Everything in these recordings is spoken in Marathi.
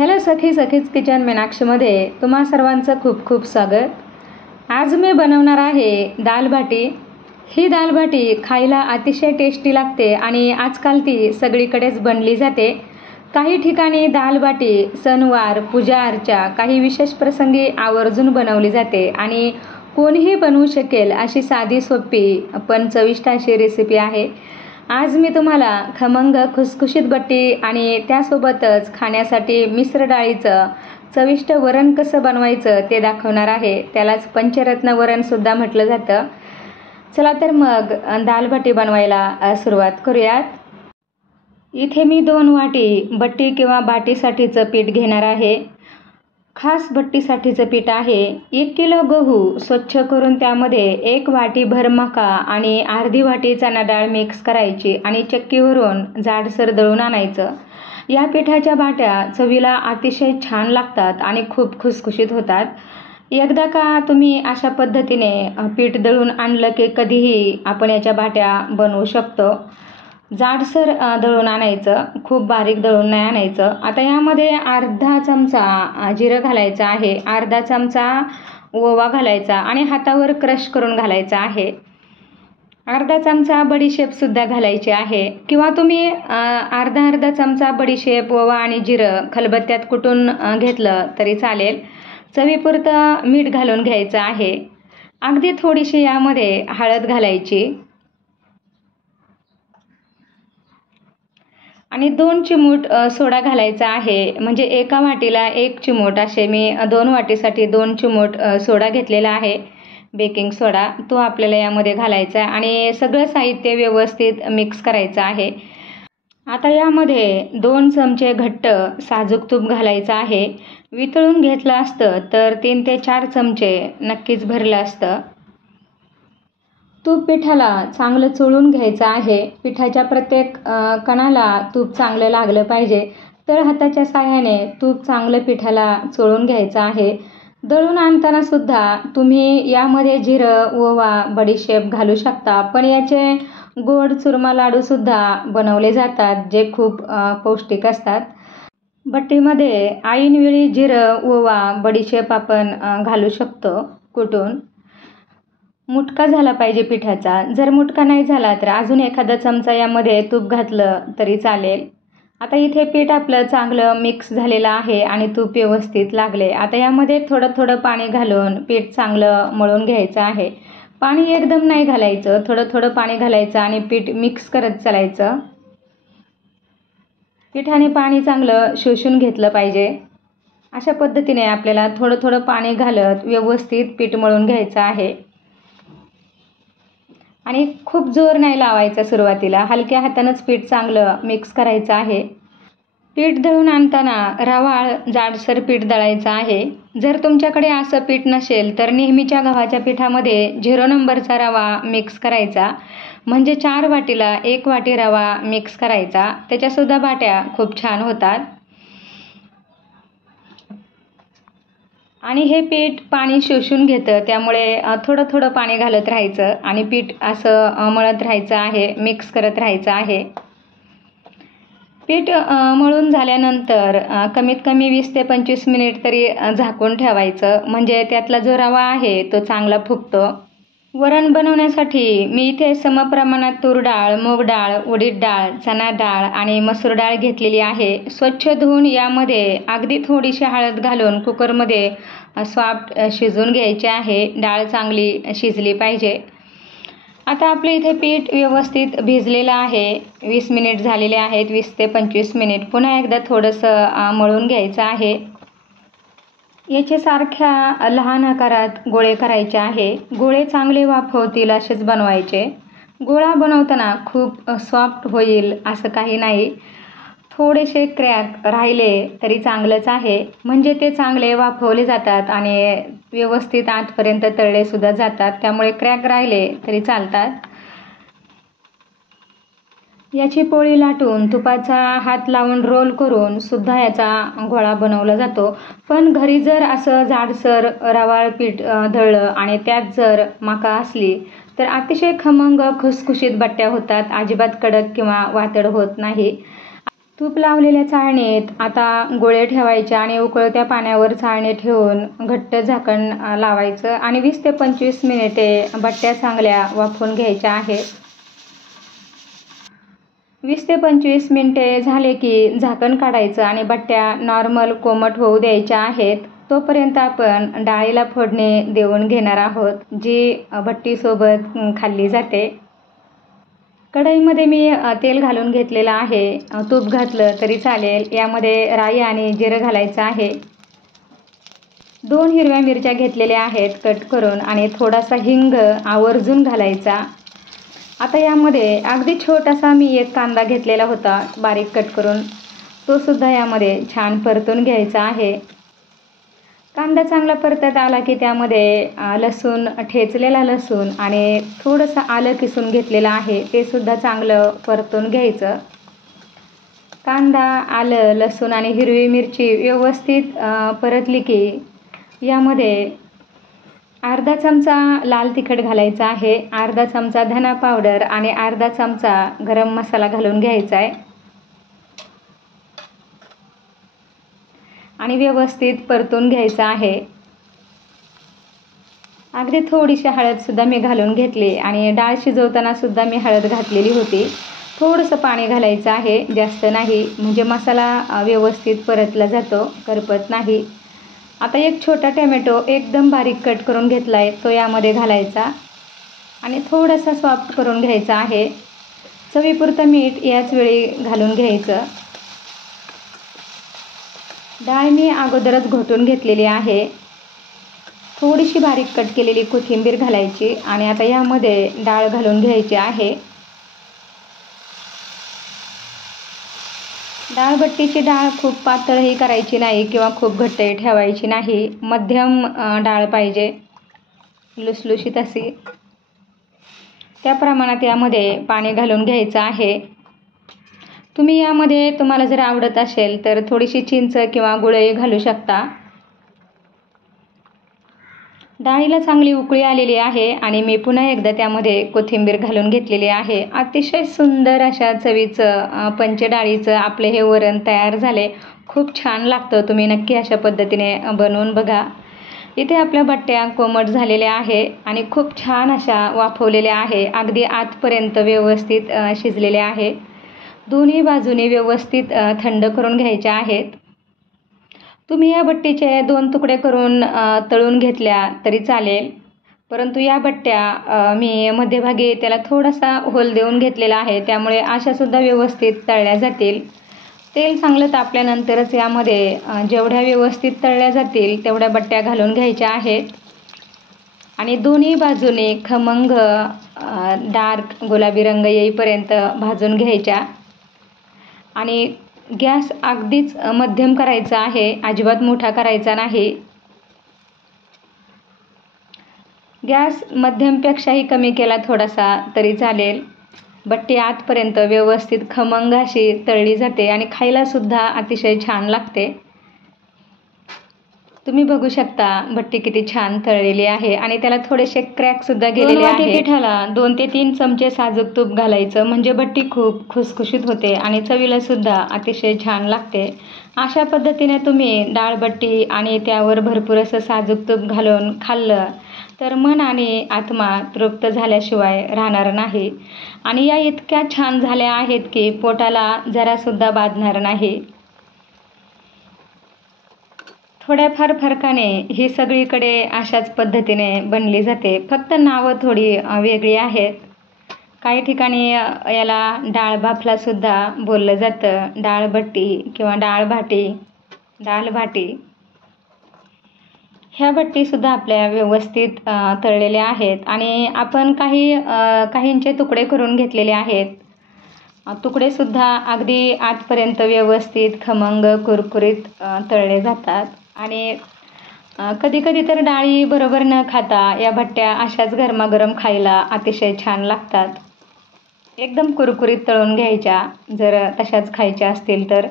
हॅलो सखीज किचन मीनाक्षीमध्ये तुम्हा सर्वांचं खूप खूप स्वागत। आज मी बनवणार आहे दाल बाटी। ही दाल बाटी खायला अतिशय टेस्टी लागते आणि आजकाल ती सगळीकडेच बनली जाते। काही ठिकाणी दाल बाटी सणवार पूजा अर्चा काही विशेष प्रसंगी आवर्जून बनवली जाते आणि कोणीही बनवू शकेल अशी साधी सोपी पण चविष्ट अशी रेसिपी आहे। आज मी तुम्हाला खमंग खुसखुशीत बट्टी आणि त्यासोबतच खाण्यासाठी मिश्र डाळीचं चविष्ट वरण कसं बनवायचं ते दाखवणार आहे। त्यालाच पंचरत्न वरण सुद्धा म्हटलं जातं। चला तर मग दाल बाटी बनवायला सुरुवात करूयात। इथे मी 2 वाटी बट्टी किंवा बाटीसाठीचं पीठ घेणार आहे। खास बट्टीसाठीचं पीठ आहे। 1 किलो गहू स्वच्छ करून त्यामध्ये 1 वाटी भर मका आणि अर्धी वाटी चणा डाळ मिक्स करायची आणि चक्कीवरून जाडसर दळून आणायचं। या पिठाच्या बाट्या चवीला अतिशय छान लागतात आणि खूप खुसखुशीत होतात। एकदा का तुम्ही अशा पद्धतीने पीठ दळून आणलं की कधीही आपण याच्या बाट्या बनवू शकतो। जाडसर दळून आणायचं, खूप बारीक दळून नाही आणायचं। आता यामध्ये अर्धा चमचा जिरं घालायचं आहे, अर्धा चमचा ओवा घालायचा आणि हातावर क्रश करून घालायचा आहे। अर्धा चमचा बडीशेप सुद्धा घालायची आहे किंवा तुम्ही अर्धा चमचा बडीशेप ओवा आणि जिरं खलबत्त्यात कुटून घेतलं तरी चालेल। चवीपुरतं मीठ घालून घ्यायचं आहे। अगदी थोडीशी यामध्ये हळद घालायची आणि 2 चिमूट सोडा घालायचा आहे। म्हणजे एका वाटीला 1 चिमूट असे मी 2 वाटीसाठी 2 चिमूट सोडा घेतलेला आहे, बेकिंग सोडा। तो आपल्याला यामध्ये घालायचा आहे आणि सगळं साहित्य व्यवस्थित मिक्स करायचं आहे। आता यामध्ये 2 चमचे घट्ट साजूक तूप घालायचं आहे। वितळून घेतलं असतं तर 3 ते 4 चमचे नक्कीच भरलं असतं। तूप पिठाला चांगलं चोळून घ्यायचं आहे। पिठाच्या प्रत्येक कणाला तूप चांगलं लागलं पाहिजे, तर हाताच्या साहाय्याने तूप चांगलं पिठाला चोळून घ्यायचं आहे। दळून आणताना सुद्धा तुम्ही यामध्ये जिरं ओवा बडीशेप घालू शकता, पण याचे गोड चुरमा लाडू सुद्धा बनवले जातात जे खूप पौष्टिक असतात। बट्टीमध्ये ऐनवेळी जिरं ओवा बडीशेप आपण घालू शकतो कुटून। मुटका झाला पाहिजे पिठाचा। जर मुटका नाही झाला तर अजून एखादा चमचा यामध्ये तूप घातलं तरी चालेल। आता इथे पीठ आपलं चांगलं मिक्स झालेलं आहे आणि तूप व्यवस्थित लागले। आता यामध्ये थोडं थोडं पाणी घालून पीठ चांगलं मळून घ्यायचं आहे। पाणी एकदम नाही घालायचं, थोडं थोडं पाणी घालायचं आणि पीठ मिक्स करत चालायचं। पिठाने पाणी चांगलं शोषून घेतलं पाहिजे। अशा पद्धतीने आपल्याला थोडं थोडं पाणी घालत व्यवस्थित पीठ मळून घ्यायचं आहे आणि खूप जोर नाही लावायचा सुरुवातीला, हलक्या हातानेच पीठ चांगलं मिक्स करायचं आहे। पीठ दळून आणताना रवाळ जाडसर पीठ दळायचं आहे। जर तुमच्याकडे असं पीठ नसेल तर नेहमीच्या गव्हाच्या पिठामध्ये 0 नंबरचा रवा मिक्स करायचा। म्हणजे 4 वाटीला 1 वाटी रवा मिक्स करायचा। त्याच्यासुद्धा बाट्या खूप छान होतात। आणि हे पीठ पाणी शोषून घेतं, त्यामुळे थोडं थोडं पाणी घालत राहायचं आणि पीठ असं मळत राहायचं आहे, मिक्स करत राहायचं आहे। पीठ मळून झाल्यानंतर कमीत कमी 20 ते 25 मिनिट तरी झाकून ठेवायचं, म्हणजे त्यातला जो रवा आहे तो चांगला फुगतो। वरण बनवण्यासाठी मी इथे समप्रमाणात तूर डाळ, मूग डाळ, उडीद डाळ, चणा डाळ आणि मसूर डाळ घेतलेली आहे। स्वच्छ धुवून यामध्ये अगदी थोडीशी हळद घालून कुकरमध्ये सॉफ्ट शिजवून घ्यायचे आहे। डाळ चांगली शिजली पाहिजे। आता आपलं इथे पीठ व्यवस्थित भिजलेलं आहे। 20 मिनिट झालेले आहेत, 20 ते 25 मिनिट। पुन्हा एकदा थोडंसं मळून घ्यायचं आहे। याचे सारख्या लहान आकारात गोळे करायचे आहे। गोळे चांगले वाफवतील असेच बनवायचे। गोळा बनवताना खूप सॉफ्ट होईल असं काही नाही, थोडेसे क्रॅक राहिले तरी चांगलंच आहे, म्हणजे ते चांगले वाफवले जातात आणि व्यवस्थित आतपर्यंत तळले सुद्धा जातात, त्यामुळे क्रॅक राहिले तरी चालतात। याची पोळी लाटून तुपाचा हात लावून रोल करून सुद्धा याचा गोळा बनवला जातो। पण घरी जर असं जाडसर रवाळ पीठ दळलं आणि त्यात जर मका असली तर अतिशय खमंग खुसखुशीत बट्ट्या होतात, अजिबात कडक किंवा वातड होत नाही। तूप लावलेल्या चाळणीत आता गोळे ठेवायचे आणि उकळत्या पाण्यावर चाळणी ठेवून घट्ट झाकण लावायचं आणि 20 ते 25 मिनिटे बट्ट्या चांगल्या वाफवून घ्यायच्या आहेत. 20 ते 25 मिनिटे झाले की झाकण काढायचं आणि बट्ट्या नॉर्मल कोमट होऊ द्यायच्या आहेत. तोपर्यंत आपण डाळीला फोडणी देऊन घेणार आहोत, जी भट्टीसोबत खाल्ली जाते. कढईमध्ये मी तेल घालून घेतलेलं आहे. तूप घातलं तरी चालेल. यामध्ये राई आणि जिरं घालायचं आहे. 2 हिरव्या मिरच्या घेतलेल्या आहेत कट करून आणि थोडासा हिंग आवर्जून घालायचा. आता यामध्ये अगदी छोटासा मी एक कांदा घेतलेला होता बारीक कट करून, तो सुद्धा यामध्ये छान परतून घ्यायचा आहे. कांदा चांगला परतत आला की त्यामध्ये लसूण, ठेचलेला लसूण आणि थोडंसं आलं किसून घेतलेलं आहे, ते सुद्धा चांगलं परतून घ्यायचं. कांदा, आलं, लसूण आणि हिरवी मिरची व्यवस्थित परतली की यामध्ये अर्धा चमचा लाल तिखट घालायचा आहे, अर्धा चमचा धना पावडर आणि अर्धा चमचा गरम मसाला घालून घ्यायचा आहे आणि व्यवस्थित परतून घ्यायचं आहे. अगदी थोडीशी हळदसुद्धा मी घालून घेतली आणि डाळ शिजवताना सुद्धा मी हळद घातलेली होती. थोडंसं पाणी घालायचं आहे, जास्त नाही, म्हणजे मसाला व्यवस्थित परतला जातो, करपत नाही. आता एक छोटा टोमॅटो एकदम बारीक कट करून घेतला आहे, तो यामध्ये घालायचा आणि थोडासा सॉफ्ट करून घ्यायचा आहे. चवीपुरतं मीठ याच वेळी घालून घ्यायचं. डाळ मी अगोदरच घोटून घेतलेली आहे. थोडीशी बारीक कट केलेली कोथिंबीर घालायची आणि आता यामध्ये डाळ घालून घ्यायची आहे. डाळबट्टीची डाळ खूप पातळही करायची नाही किंवा खूप घट्टही ठेवायची नाही, मध्यम डाळ पाहिजे, लुसलुशीत अशी. त्या प्रमाणात यामध्ये पाणी घालून घ्यायचं आहे. तुम्ही यामध्ये तुम्हाला जर आवडत असेल तर थोडीशी चिंच किंवा गुळही घालू शकता. डाळीला चांगली उकळी आलेली आहे आणि मी पुन्हा एकदा त्यामध्ये कोथिंबीर घालून घेतलेली आहे. अतिशय सुंदर अशा चवीचं पंचडाळीचं आपले हे वरण तयार झाले. खूप छान लागतं. तुम्ही नक्की अशा पद्धतीने बनवून बघा. इथे आपल्या बट्ट्या कोमट झालेल्या आहे आणि खूप छान अशा वाफवलेल्या आहे. अगदी आतपर्यंत व्यवस्थित शिजलेल्या आहे. दोन्ही बाजूने व्यवस्थित थंड करून घ्यायच्या आहेत. तुम्ही या बट्टीचे 2 तुकडे करून तळून घेतल्या तरी चालेल, परंतु या बट्ट्या मी मध्यभागी त्याला थोडासा होल देऊन घेतलेला आहे, त्यामुळे अशासुद्धा व्यवस्थित तळल्या जातील. तेल चांगलं तापल्यानंतरच यामध्ये जेवढ्या व्यवस्थित तळल्या जातील तेवढ्या बट्ट्या घालून घ्यायच्या आहेत आणि दोन्ही बाजूने खमंग डार्क गुलाबी रंग येईपर्यंत भाजून घ्यायच्या आणि गॅस अगदीच मध्यम करायचा आहे, अजिबात मोठा करायचा नाही. गॅस मध्यमपेक्षाही कमी केला थोडासा तरी चालेल. बट्टी आतपर्यंत व्यवस्थित खमंग अशी तळली जाते आणि खायलासुद्धा अतिशय छान लागते. तुम्ही बघू शकता बट्टी किती छान तळलेली आहे आणि त्याला थोडेसे क्रॅकसुद्धा गेलेले आहेत. पिठाला 2 ते 3 चमचे साजूक तूप घालायचं, म्हणजे बट्टी खूप खुसखुशीत होते आणि चवीलासुद्धा अतिशय छान लागते. अशा पद्धतीने तुम्ही डाळबट्टी आणि त्यावर भरपूर असं साजूक तूप घालून खाल्लं तर मन आणि आत्मा तृप्त झाल्याशिवाय राहणार नाही आणि या इतक्या छान झाल्या आहेत की पोटाला जरासुद्धा बाधणार नाही. थोड्याफार फरकाने ही सगळीकडे अशाच पद्धतीने बनली जाते, फक्त नावं थोडी वेगळी आहेत. काही ठिकाणी याला डाळ बाफलासुद्धा बोललं जातं, डाळबट्टी किंवा दालबाटी. ह्या बट्टीसुद्धा आपल्या व्यवस्थित तळलेल्या आहेत आणि आपण काहींचे तुकडे करून घेतलेले आहेत. तुकडेसुद्धा अगदी आतपर्यंत व्यवस्थित खमंग कुरकुरीत तळले जातात आणि कधीकधी तर डाळी बरोबर न खाता या बट्ट्या अशाच गरमागरम खायला अतिशय छान लागतात. एकदम कुरकुरीत तळून घ्यायच्या जर तशाच खायच्या असतील तर,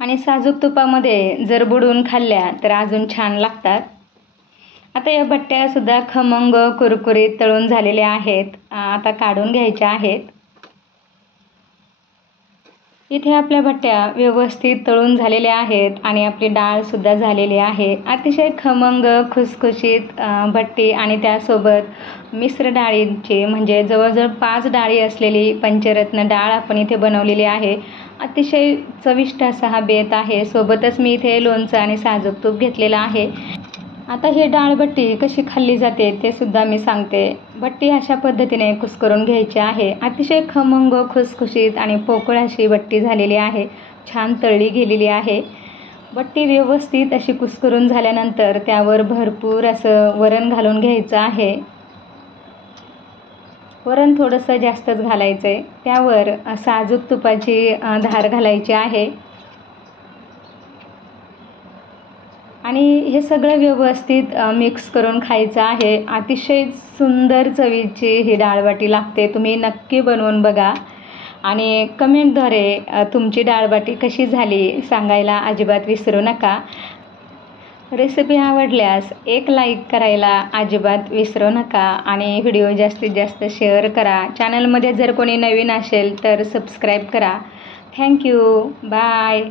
आणि साजूक तुपामध्ये जर बुडवून खाल्ल्या तर अजून छान लागतात. आता या बट्ट्यासुद्धा खमंग कुरकुरीत तळून झालेल्या आहेत. आता काढून घ्यायच्या आहेत. इथे आपल्या भट्ट्या व्यवस्थित तळून झालेल्या आहेत आणि आपली डाळसुद्धा झालेली आहे. अतिशय खमंग खुसखुशीत भट्टी आणि त्यासोबत मिश्र डाळींची म्हणजे जवळजवळ 5 डाळी असलेली पंचरत्न डाळ आपण इथे बनवलेली आहे. अतिशय चविष्ट असा हा बेत आहे. सोबतच मी इथे लोणचं आणि साजूक तूप घेतलेलं आहे. आता ही डाळभट्टी कशी खाल्ली जाते ते सुद्धा मी सांगते. भट्टी अशा पद्धतीने कुस्करून घ्यायची आहे. अतिशय खमंग खुसखुशीत आणि पोकळ अशी भट्टी झालेली आहे. छान तळली गेलेली आहे. भट्टी व्यवस्थित अशी कुस्करून झाल्यानंतर त्यावर भरपूर असं वरण घालून घ्यायचं आहे. वरण थोडंसं जास्तच घालायचं आहे. त्यावर साजूक तुपाची धार घालायची आहे आणि हे सगळं व्यवस्थित मिक्स करून खायचं आहे. अतिशय सुंदर चवीची ही डाळबाटी लागते. तुम्ही नक्की बनवून बघा आणि कमेंटद्वारे तुमची डाळबाटी कशी झाली सांगायला अजिबात विसरू नका. रेसिपी आवडल्यास एक लाईक करायला अजिबात विसरू नका आणि व्हिडिओ जास्तीत जास्त शेअर करा. चॅनलमध्ये जर कोणी नवीन असेल तर सबस्क्राईब करा. थँक्यू. बाय.